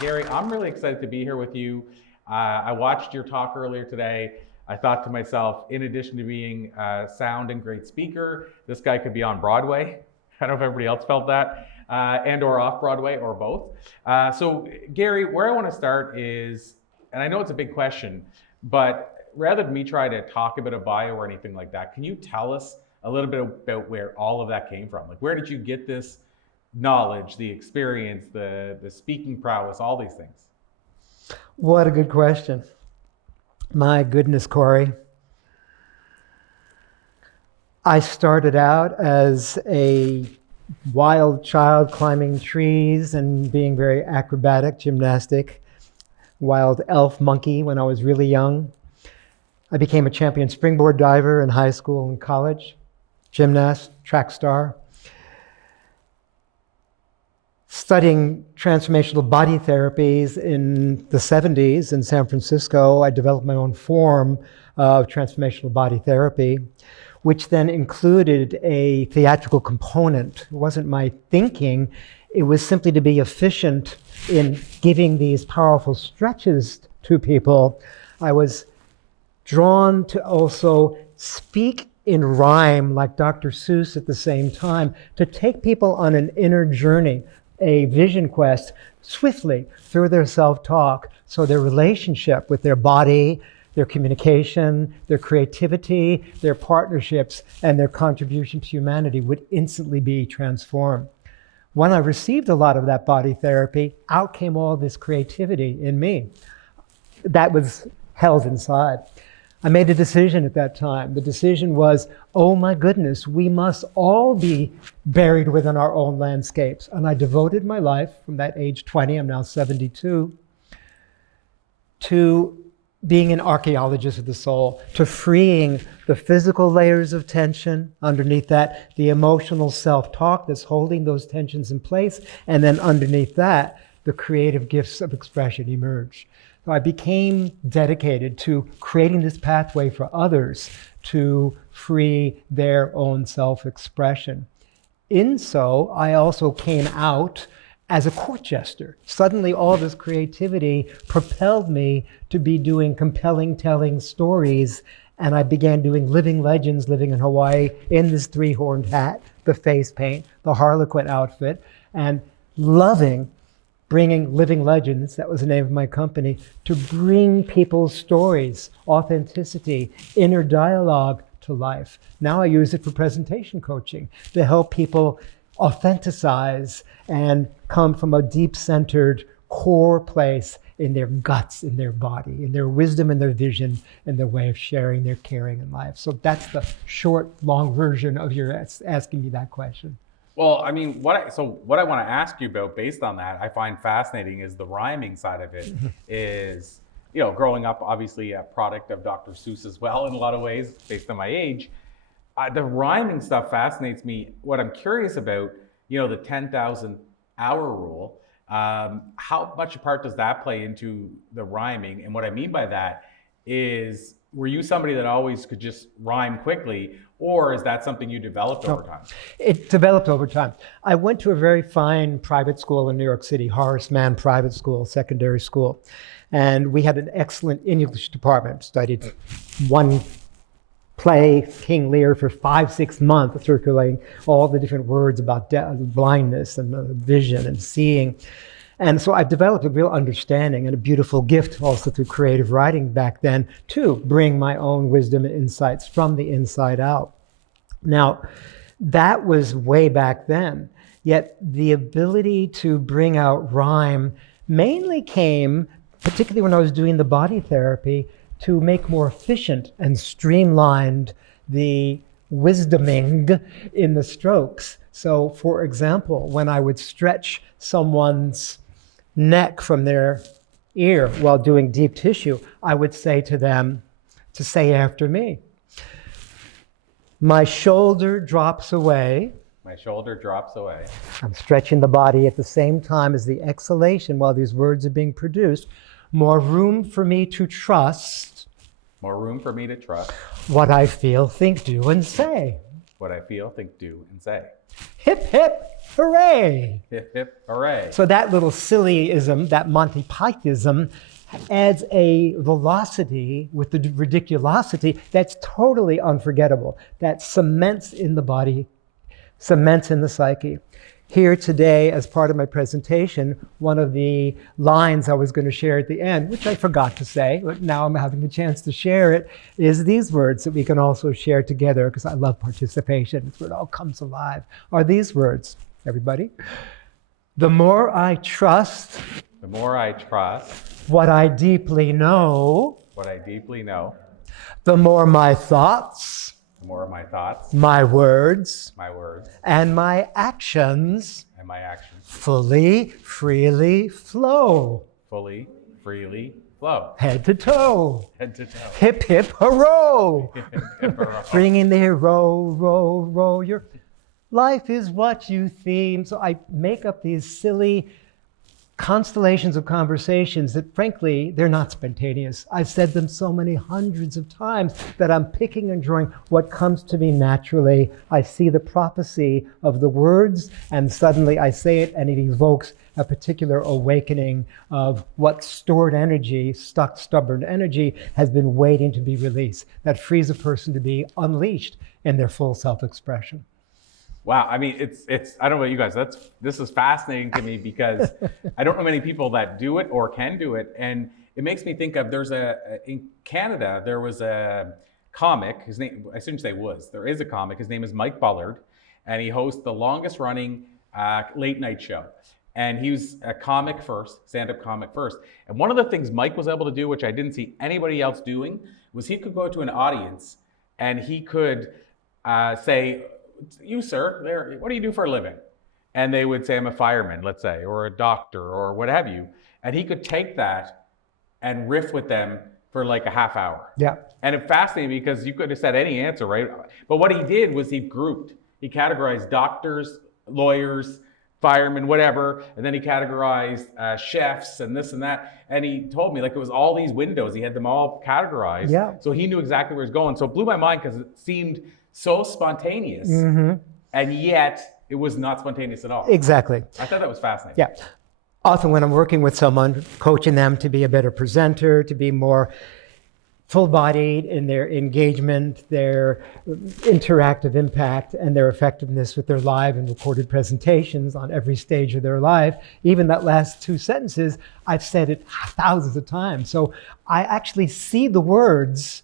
Gary, I'm really excited to be here with you. I watched your talk earlier today. I thought to myself, in addition to being a sound and great speaker, this guy could be on Broadway. I don't know if everybody else felt that, and or off Broadway or both. So Gary, where I want to start is, and I know it's a big question, but rather than me try to talk about a bio or anything like that, can you tell us a little bit about where all of that came from? Like, where did you get this knowledge, the experience, the speaking prowess, all these things? What a good question. My goodness, Corey. I started out as a wild child climbing trees and being very acrobatic, gymnastic, wild elf monkey when I was really young. I became a champion springboard diver in high school and college, gymnast, track star. Studying transformational body therapies in the 70s in San Francisco, I developed my own form of transformational body therapy, which then included a theatrical component. It wasn't my thinking, it was simply to be efficient in giving these powerful stretches to people. I was drawn to also speak in rhyme like Dr. Seuss at the same time, to take people on an inner journey, a vision quest, swiftly through their self-talk, so their relationship with their body, their communication, their creativity, their partnerships, and their contribution to humanity would instantly be transformed. When I received a lot of that body therapy, out came all this creativity in me that was held inside. I made a decision at that time. The decision was, oh my goodness, we must all be buried within our own landscapes. And I devoted my life from that age 20, I'm now 72, to being an archaeologist of the soul, to freeing the physical layers of tension, underneath that, the emotional self-talk that's holding those tensions in place, and then underneath that, the creative gifts of expression emerge. So I became dedicated to creating this pathway for others to free their own self-expression. In so, I also came out as a court jester. Suddenly, all this creativity propelled me to be doing compelling telling stories, and I began doing living legends living in Hawaii in this three-horned hat, the face paint, the harlequin outfit, and loving bringing living legends, that was the name of my company, to bring people's stories, authenticity, inner dialogue to life. Now I use it for presentation coaching to help people authenticize and come from a deep-centered core place in their guts, in their body, in their wisdom and their vision and their way of sharing their caring in life. So that's the short, long version of your asking me that question. Well, I mean, what I want to ask you about based on that, I find fascinating is the rhyming side of it. Is, you know, growing up, obviously a product of Dr. Seuss as well in a lot of ways, based on my age. The rhyming stuff fascinates me. What I'm curious about, you know, the 10,000 hour rule, how much a part does that play into the rhyming? And what I mean by that is, were you somebody that always could just rhyme quickly, or is that something you developed over time? It developed over time. I went to a very fine private school in New York City, Horace Mann Private School, secondary school. And we had an excellent English department. Studied one play, King Lear, for 5-6 months, circulating all the different words about blindness and vision and seeing. And so I've developed a real understanding and a beautiful gift also through creative writing back then to bring my own wisdom and insights from the inside out. Now, that was way back then, yet the ability to bring out rhyme mainly came, particularly when I was doing the body therapy, to make more efficient and streamlined the wisdoming in the strokes. So for example, when I would stretch someone's neck from their ear while doing deep tissue, I would say to them to say after me, my shoulder drops away. My shoulder drops away. I'm stretching the body at the same time as the exhalation while these words are being produced. More room for me to trust. More room for me to trust. What I feel, think, do, and say. what I feel, think, do, and say. Hip, hip, hooray. Hip, hip, hooray. So that little sillyism, that Monty Pythonism, adds a velocity with the ridiculosity that's totally unforgettable, that cements in the body, cements in the psyche. Here today, as part of my presentation, one of the lines I was going to share at the end, which I forgot to say, but now I'm having the chance to share it, is these words that we can also share together, because I love participation. It's where it all comes alive. Are these words, everybody? The more I trust, the more I trust what I deeply know, the more my thoughts, the more my thoughts, my words, and my actions, fully, freely flow. Head to toe. Hip, hip, hurrah. Bringing the row, row, row. Your life is what you theme. So I make up these silly constellations of conversations that, frankly, they're not spontaneous. I've said them so many hundreds of times that I'm picking and drawing what comes to me naturally. I see the prophecy of the words, and suddenly I say it, and it evokes a particular awakening of what stored energy, stuck, stubborn energy, has been waiting to be released, that frees a person to be unleashed in their full self-expression. Wow, I mean, it's. I don't know about you guys. This is fascinating to me because I don't know many people that do it or can do it, and it makes me think of in Canada there was a comic. His name, I shouldn't say was. There is a comic. His name is Mike Bullard, and he hosts the longest running late night show. And he was a comic first, stand-up comic first. And one of the things Mike was able to do, which I didn't see anybody else doing, was he could go to an audience and he could say, "You, sir, what do you do for a living?" And they would say, "I'm a fireman," let's say, or a doctor, or what have you. And he could take that and riff with them for like a half hour. Yeah. And it fascinated me because you could have said any answer, right? But what he did was he categorized doctors, lawyers, firemen, whatever, and then he categorized chefs and this and that. And he told me, like, it was all these windows. He had them all categorized. Yeah. So he knew exactly where he was going. So it blew my mind because it seemed so spontaneous, and yet it was not spontaneous at all. Exactly. I thought that was fascinating. Yeah. Often when I'm working with someone, coaching them to be a better presenter, to be more full-bodied in their engagement, their interactive impact, and their effectiveness with their live and recorded presentations on every stage of their life, even that last two sentences, I've said it thousands of times. So I actually see the words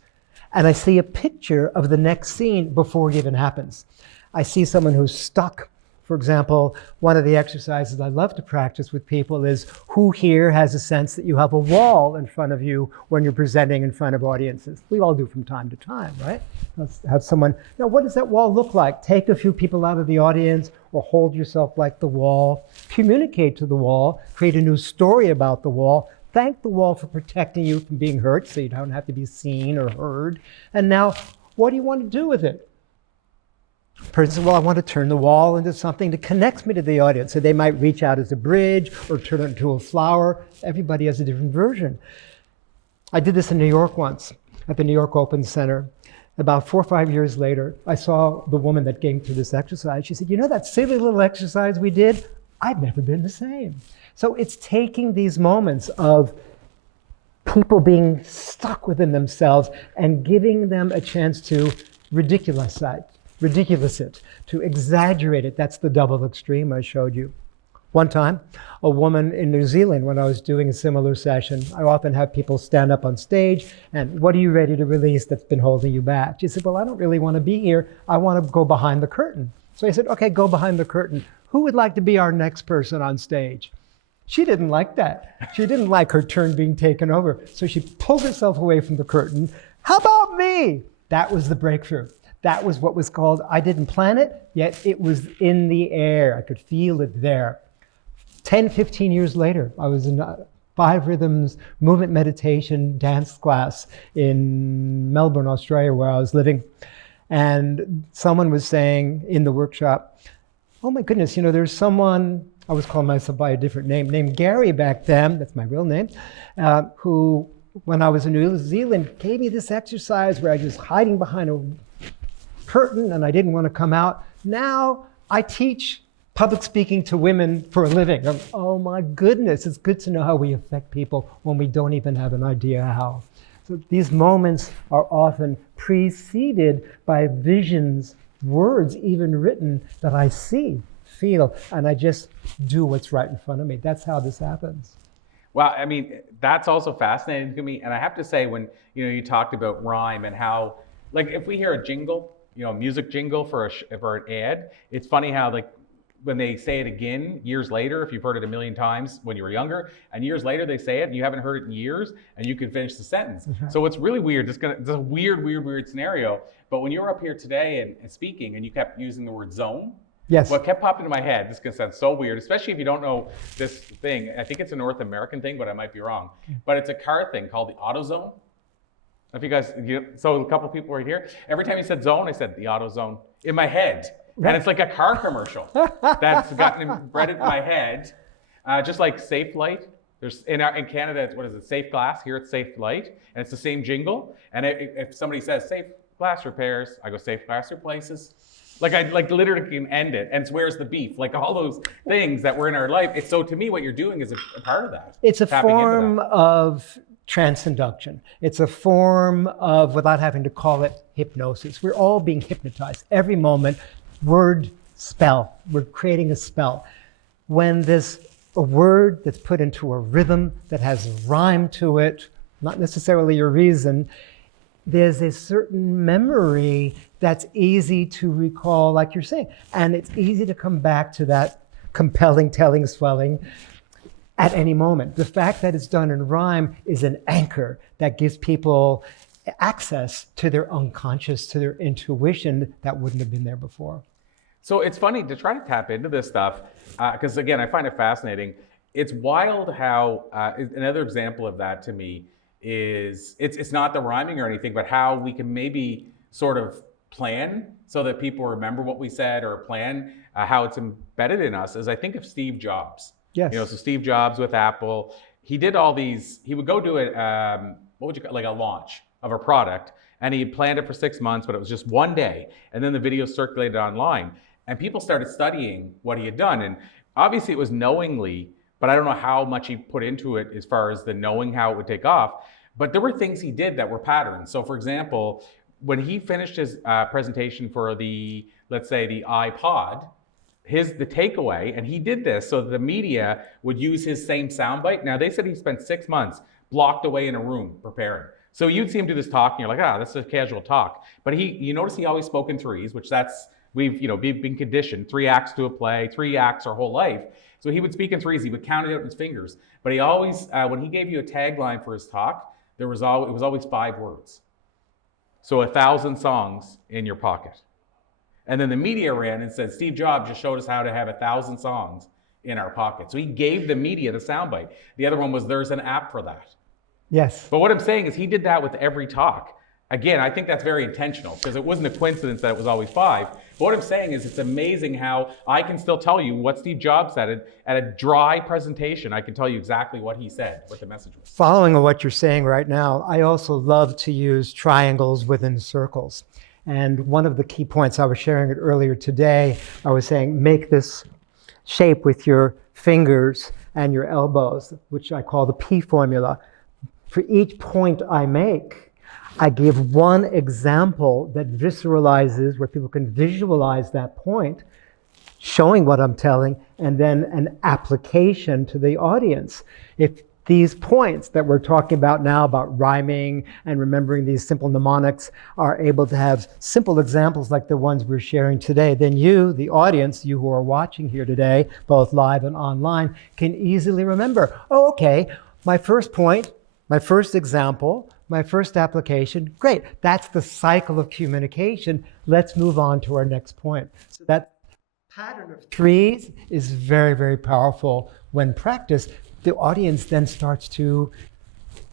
and I see a picture of the next scene before it even happens. I see someone who's stuck. For example, one of the exercises I love to practice with people is, who here has a sense that you have a wall in front of you when you're presenting in front of audiences? We all do from time to time, right? Let's have someone, now what does that wall look like? Take a few people out of the audience or hold yourself like the wall. Communicate to the wall, create a new story about the wall. Thank the wall for protecting you from being hurt so you don't have to be seen or heard. And now, what do you want to do with it? Person says, well, I want to turn the wall into something that connects me to the audience. So they might reach out as a bridge or turn it into a flower. Everybody has a different version. I did this in New York once at the New York Open Center. About 4 or 5 years later, I saw the woman that came through this exercise. She said, you know that silly little exercise we did? I've never been the same. So it's taking these moments of people being stuck within themselves and giving them a chance to ridiculous it, to exaggerate it. That's the double extreme I showed you. One time, a woman in New Zealand, when I was doing a similar session, I often have people stand up on stage and, what are you ready to release that's been holding you back? She said, well, I don't really want to be here. I want to go behind the curtain. So I said, okay, go behind the curtain. Who would like to be our next person on stage? She didn't like that. She didn't like her turn being taken over. So she pulled herself away from the curtain. How about me? That was the breakthrough. That was what was called, I didn't plan it, yet it was in the air. I could feel it there. 10, 15 years later, I was in a 5 Rhythms movement meditation dance class in Melbourne, Australia, where I was living. And someone was saying in the workshop, oh my goodness, you know, there's someone, I was calling myself by a different name, named Gary back then, that's my real name, who, when I was in New Zealand, gave me this exercise where I was hiding behind a curtain and I didn't want to come out. Now I teach public speaking to women for a living. Oh my goodness, it's good to know how we affect people when we don't even have an idea how. So these moments are often preceded by visions, words even written that I see, feel, and I just do what's right in front of me. That's how this happens. Well, I mean, that's also fascinating to me. And I have to say, when you talked about rhyme and how, like, if we hear a jingle, music jingle for an ad, it's funny how, like, when they say it again years later, if you've heard it a million times when you were younger, and years later they say it and you haven't heard it in years, and you can finish the sentence. So it's really weird. It's a weird scenario. But when you were up here today and speaking, and you kept using the word zone, yes. What kept popping into my head, this is going to sound so weird, especially if you don't know this thing. I think it's a North American thing, but I might be wrong. But it's a car thing called the auto zone. If you guys, so a couple people right here, every time you said zone, I said the auto zone in my head. And it's like a car commercial that's gotten embedded in my head. Just like Safe Light. There's in Canada, it's, what is it, Safe Glass. Here it's Safe Light. And it's the same jingle. And if somebody says Safe Glass Repairs, I go Safe Glass Replaces. Like I literally can end it. And it's Where's the Beef? Like all those things that were in our life. So to me, what you're doing is a part of that. It's a form of transcenduction. It's a form of, without having to call it, hypnosis. We're all being hypnotized every moment. Word spell. We're creating a spell. When there's a word that's put into a rhythm that has rhyme to it, not necessarily a reason, there's a certain memory that's easy to recall, like you're saying. And it's easy to come back to that compelling, telling, swelling at any moment. The fact that it's done in rhyme is an anchor that gives people access to their unconscious, to their intuition that wouldn't have been there before. So it's funny to try to tap into this stuff, because again, I find it fascinating. It's wild how, another example of that to me is, it's not the rhyming or anything, but how we can maybe sort of plan so that people remember what we said, or plan how it's embedded in us, is I think of Steve Jobs. Yes. So Steve Jobs with Apple, he did all these, he would go do it, what would you call, like a launch of a product, and he had planned it for 6 months, but it was just one day, and then the video circulated online. And people started studying what he had done. And obviously it was knowingly, but I don't know how much he put into it as far as the knowing how it would take off. But there were things he did that were patterns. So for example, when he finished his presentation for the, let's say the iPod, the takeaway, and he did this so that the media would use his same soundbite. Now they said he spent 6 months blocked away in a room preparing. So you'd see him do this talk and you're like, this is a casual talk. But you notice he always spoke in threes, which we've been conditioned, 3 acts to a play, 3 acts our whole life. So he would speak in threes, he would count it out in his fingers. But he always, when he gave you a tagline for his talk, it was always 5 words. So 1,000 songs in your pocket. And then the media ran and said, Steve Jobs just showed us how to have 1,000 songs in our pocket. So he gave the media the soundbite. The other one was, there's an app for that. Yes. But what I'm saying is he did that with every talk. Again, I think that's very intentional, because it wasn't a coincidence that it was always 5. But what I'm saying is it's amazing how I can still tell you what Steve Jobs said at a dry presentation. I can tell you exactly what he said, what the message was. Following on what you're saying right now, I also love to use triangles within circles. And one of the key points, I was sharing it earlier today, I was saying make this shape with your fingers and your elbows, which I call the P formula. For each point I make, I give one example that visceralizes, where people can visualize that point, showing what I'm telling, and then an application to the audience. If these points that we're talking about now, about rhyming and remembering these simple mnemonics, are able to have simple examples like the ones we're sharing today, then you, the audience, you who are watching here today, both live and online, can easily remember, oh, okay, my first point, my first example, my first application, great. That's the cycle of communication. Let's move on to our next point. So that pattern of threes is very, very powerful when practiced. The audience then starts to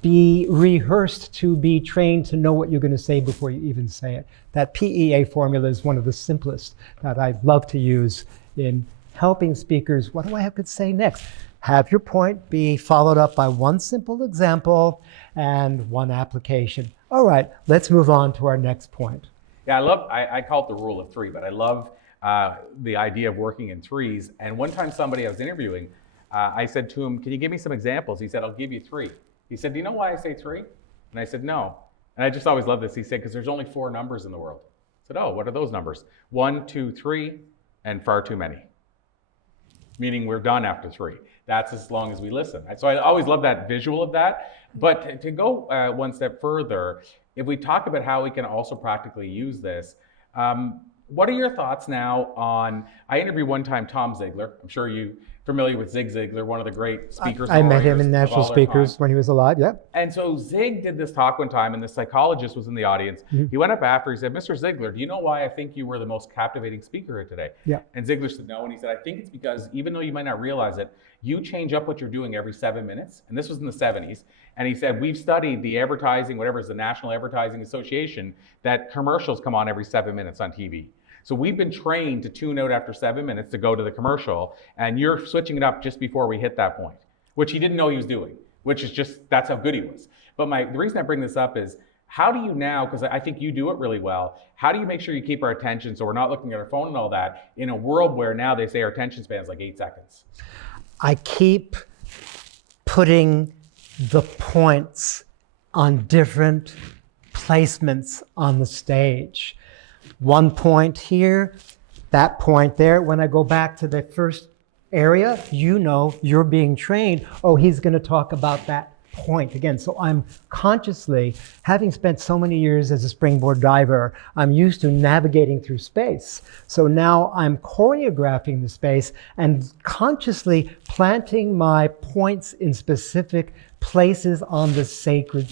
be rehearsed, to be trained to know what you're going to say before you even say it. That PEA formula is one of the simplest that I love to use in helping speakers. What do I have to say next? Have your point be followed up by one simple example and one application. All right, let's move on to our next point. Yeah, I call it the rule of three, but I love the idea of working in threes. And one time somebody I was interviewing, I said to him, can you give me some examples? He said, I'll give you three. He said, do you know why I say three? And I said, no. And I just always love this. He said, because there's only 4 numbers in the world. I said, oh, what are those numbers? 1, 2, 3, and far too many. Meaning we're done after 3. That's as long as we listen. So I always love that visual of that. But to go one step further, if we talk about how we can also practically use this, what are your thoughts now on, I interviewed one time Tom Ziegler. I'm sure you're familiar with Zig Ziglar, one of the great speakers. I met him in National Speakers when he was alive, yeah. And so Zig did this talk one time, and the psychologist was in the audience. Mm-hmm. He went up after, he said, Mr. Ziegler, do you know why I think you were the most captivating speaker here today? Yeah. And Ziegler said no, and he said, I think it's because even though you might not realize it, you change up what you're doing every 7 minutes. And this was in the 70s. And he said, we've studied the advertising, whatever is the National Advertising Association, that commercials come on every 7 minutes on TV. So we've been trained to tune out after 7 minutes to go to the commercial, and you're switching it up just before we hit that point, which he didn't know he was doing, which is just, that's how good he was. But the reason I bring this up is, how do you now, because I think you do it really well, how do you make sure you keep our attention so we're not looking at our phone and all that in a world where now they say our attention span is like 8 seconds? I keep putting the points on different placements on the stage. One point here, that point there. When I go back to the first area, you know, you're being trained. Oh, he's going to talk about that point again. So I'm consciously, having spent so many years as a springboard diver, I'm used to navigating through space. So now I'm choreographing the space and consciously planting my points in specific places on the sacred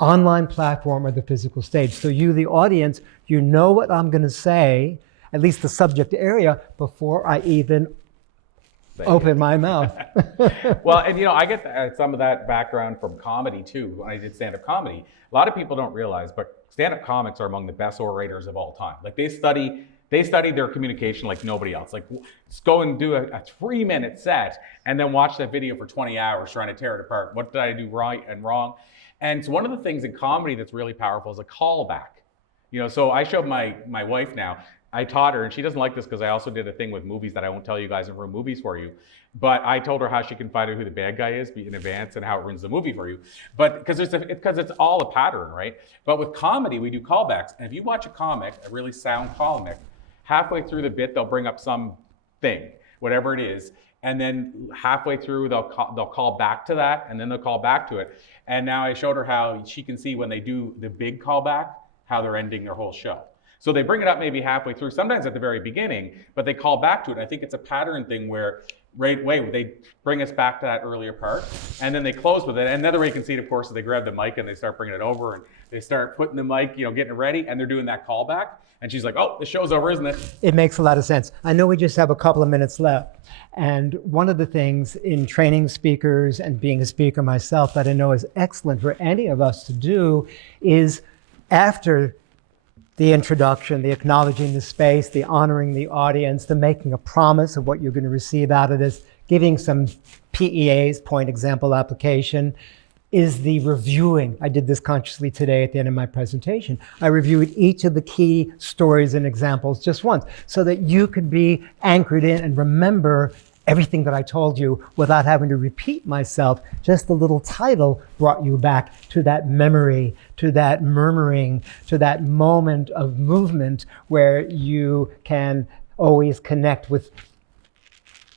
online platform or the physical stage. So you, the audience, you know what I'm going to say, at least the subject area, before I even open my mouth. Well, and you know, I get some of that background from comedy too. When I did stand-up comedy, a lot of people don't realize, but stand-up comics are among the best orators of all time. Like they study their communication like nobody else. Like go and do a 3-minute set and then watch that video for 20 hours trying to tear it apart. What did I do right and wrong? And so one of the things in comedy that's really powerful is a callback. You know, so I showed my wife now, I taught her, and she doesn't like this because I also did a thing with movies that I won't tell you guys and ruin movies for you. But I told her how she can find out who the bad guy is in advance and how it ruins the movie for you. But because it's all a pattern, right? But with comedy, we do callbacks. And if you watch a comic, a really sound comic, halfway through the bit, they'll bring up some thing, whatever it is. And then halfway through, they'll call back to that, and then they'll call back to it. And now I showed her how she can see when they do the big callback, how they're ending their whole show. So they bring it up maybe halfway through, sometimes at the very beginning, but they call back to it. And I think it's a pattern thing where right away they bring us back to that earlier part, and then they close with it. And another way you can see it, of course, is they grab the mic and they start bringing it over, and they start putting the mic, you know, getting it ready, and they're doing that callback. And she's like, oh, the show's over, isn't it? It makes a lot of sense. I know we just have a couple of minutes left. And one of the things in training speakers and being a speaker myself that I know is excellent for any of us to do is after the introduction, the acknowledging the space, the honoring the audience, the making a promise of what you're going to receive out of this, giving some PEAs, point example application, is the reviewing. I did this consciously today at the end of my presentation. I reviewed each of the key stories and examples just once so that you could be anchored in and remember everything that I told you without having to repeat myself. Just the little title brought you back to that memory, to that murmuring, to that moment of movement where you can always connect with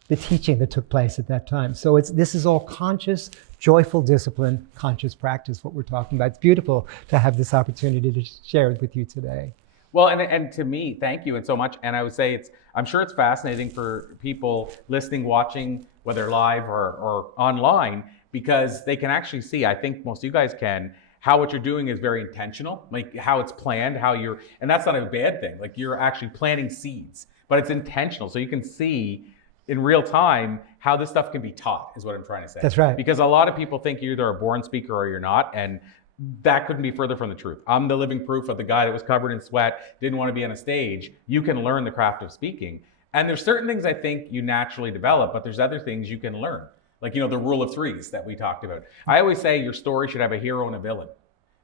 the teaching that took place at that time. So this is all conscious, joyful discipline, conscious practice, what we're talking about. It's beautiful to have this opportunity to share it with you today. Well, and to me, thank you and so much. And I would say I'm sure it's fascinating for people listening, watching, whether live or online, because they can actually see, I think most of you guys can, how what you're doing is very intentional, like how it's planned, and that's not a bad thing. Like you're actually planting seeds, but it's intentional. So you can see in real time how this stuff can be taught, is what I'm trying to say. That's right. Because a lot of people think you're either a born speaker or you're not, and that couldn't be further from the truth. I'm the living proof of the guy that was covered in sweat, didn't want to be on a stage. You can learn the craft of speaking. And there's certain things I think you naturally develop, but there's other things you can learn. Like, you know, the rule of threes that we talked about. I always say your story should have a hero and a villain.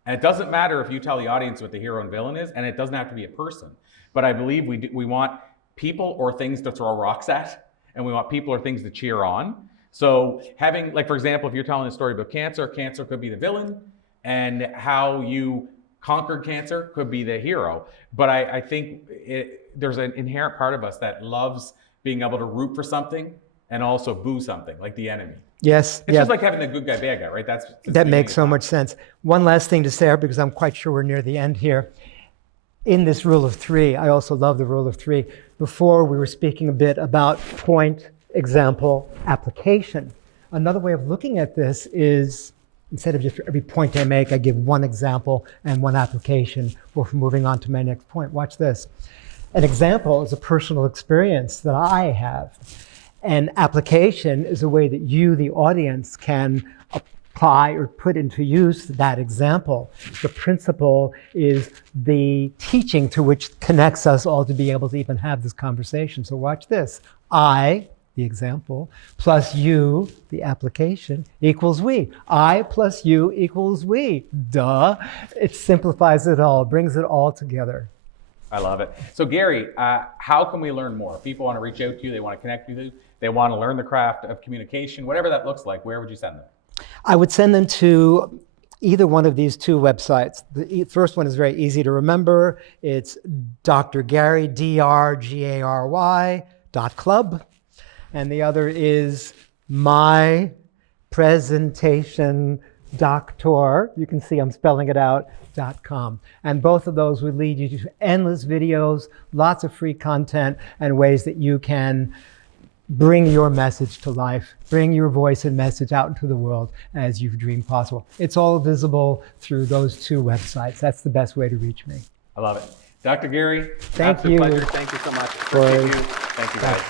And it doesn't matter if you tell the audience what the hero and villain is, and it doesn't have to be a person. But I believe we want people or things to throw rocks at, and we want people or things to cheer on. So having, like, for example, if you're telling a story about cancer, cancer could be the villain, and how you conquered cancer could be the hero. But I think there's an inherent part of us that loves being able to root for something and also boo something, like the enemy. Yes. It's just like having the good guy, bad guy, right? That makes so much sense. One last thing to say, because I'm quite sure we're near the end here. In this rule of three, I also love the rule of three. Before we were speaking a bit about point, example, application. Another way of looking at this is, instead of just for every point I make, I give one example and one application before moving on to my next point. Watch this. An example is a personal experience that I have. An application is a way that you, the audience, can apply or put into use that example. The principle is the teaching to which connects us all to be able to even have this conversation. So watch this. I, the example, plus you, the application, equals we. I plus you equals we. Duh. It simplifies it all, brings it all together. I love it. So Gary, how can we learn more? If people want to reach out to you, they want to connect with you, they want to learn the craft of communication, whatever that looks like, where would you send them? I would send them to either one of these two websites. The first one is very easy to remember. It's Dr. Gary, DrGary.club. And the other is My Presentation Doctor. You can see I'm spelling it out, .com. And both of those would lead you to endless videos, lots of free content, and ways that you can bring your message to life, bring your voice and message out into the world as you've dreamed possible. It's all visible through those two websites. That's the best way to reach me. I love it. Dr. Gary, thank absolute you. pleasure. Thank you so much. Appreciate you. Thank you, guys.